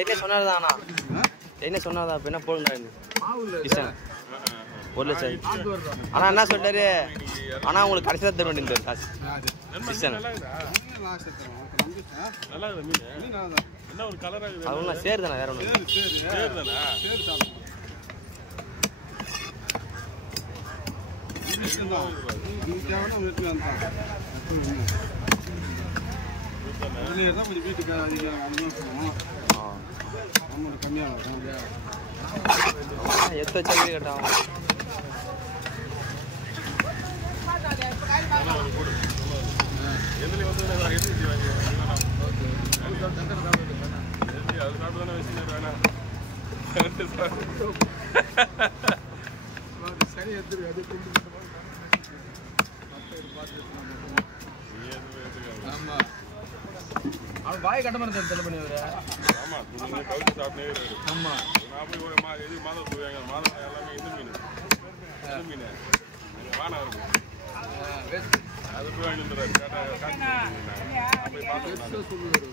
என்ன சொன்னார்தாண்ணா என்ன சொன்னார்தான் இப்போ என்ன போடுங்கண்ணா கிஷன் 1 லட்சம் ஆனால் என்ன சொல்லிட்டாரு ஆனால் உங்களுக்கு கடைசியாக தர வேண்டியது காசு கிஷன் அவங்க சேரு தானே வேற ஒன்று எத்த சரி கட்டாகும் சரி ஆமா அவன் வாய் கட்ட மாதிரி தெரியல பண்ணி வர ஆமா நீங்க கவுச்சு சாப்பிட்டே இரு ஆமா நான் போய் எது மாதம் போவாங்க மாதம் எல்லாமே இந்த மீன் வானா இருக்கு அது போய் வாங்கிட்டு வராரு காட்டி போய் பார்த்து சொல்லுவாரு